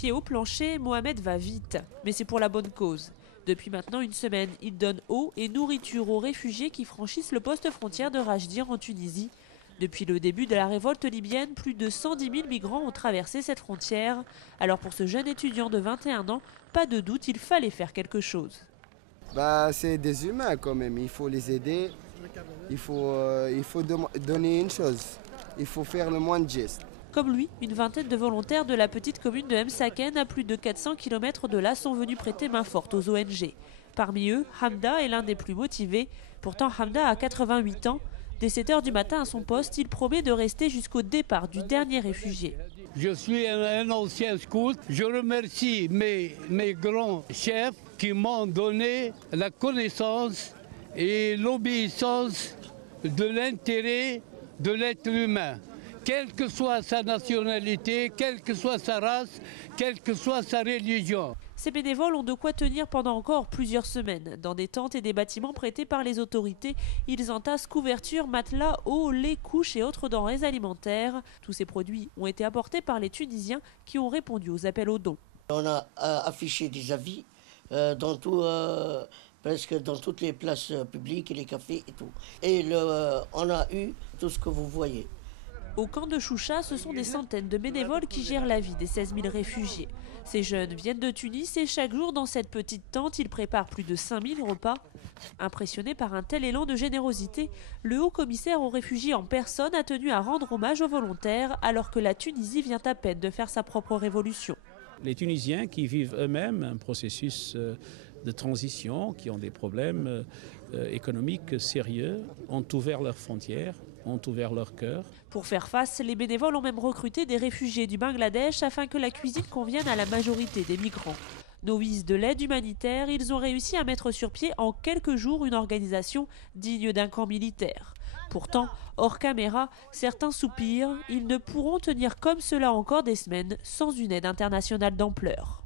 Pied au plancher, Mohamed va vite, mais c'est pour la bonne cause. Depuis maintenant une semaine, il donne eau et nourriture aux réfugiés qui franchissent le poste frontière de Rajdir en Tunisie. Depuis le début de la révolte libyenne, plus de 110 000 migrants ont traversé cette frontière. Alors pour ce jeune étudiant de 21 ans, pas de doute, il fallait faire quelque chose. C'est des humains quand même, il faut les aider, il faut donner une chose, il faut faire le moins de gestes. Comme lui, une vingtaine de volontaires de la petite commune de Msaken, à plus de 400 km de là, sont venus prêter main forte aux ONG. Parmi eux, Hamda est l'un des plus motivés. Pourtant, Hamda a 88 ans. Dès 7 h du matin à son poste, il promet de rester jusqu'au départ du dernier réfugié. Je suis un ancien scout. Je remercie mes grands chefs qui m'ont donné la connaissance et l'obéissance de l'intérêt de l'être humain. Quelle que soit sa nationalité, quelle que soit sa race, quelle que soit sa religion. Ces bénévoles ont de quoi tenir pendant encore plusieurs semaines. Dans des tentes et des bâtiments prêtés par les autorités, ils entassent couvertures, matelas, eau, lait, couches et autres denrées alimentaires. Tous ces produits ont été apportés par les Tunisiens qui ont répondu aux appels aux dons. On a affiché des avis presque dans toutes les places publiques et les cafés et tout. Et on a eu tout ce que vous voyez. Au camp de Choucha, ce sont des centaines de bénévoles qui gèrent la vie des 16 000 réfugiés. Ces jeunes viennent de Tunis et chaque jour dans cette petite tente, ils préparent plus de 5 000 repas. Impressionné par un tel élan de générosité, le haut-commissaire aux réfugiés en personne a tenu à rendre hommage aux volontaires alors que la Tunisie vient à peine de faire sa propre révolution. Les Tunisiens qui vivent eux-mêmes un processus de transition, qui ont des problèmes économiques sérieux, ont ouvert leurs frontières, ont ouvert leur cœur. Pour faire face, les bénévoles ont même recruté des réfugiés du Bangladesh afin que la cuisine convienne à la majorité des migrants. Novices de l'aide humanitaire, ils ont réussi à mettre sur pied en quelques jours une organisation digne d'un camp militaire. Pourtant, hors caméra, certains soupirent, ils ne pourront tenir comme cela encore des semaines sans une aide internationale d'ampleur.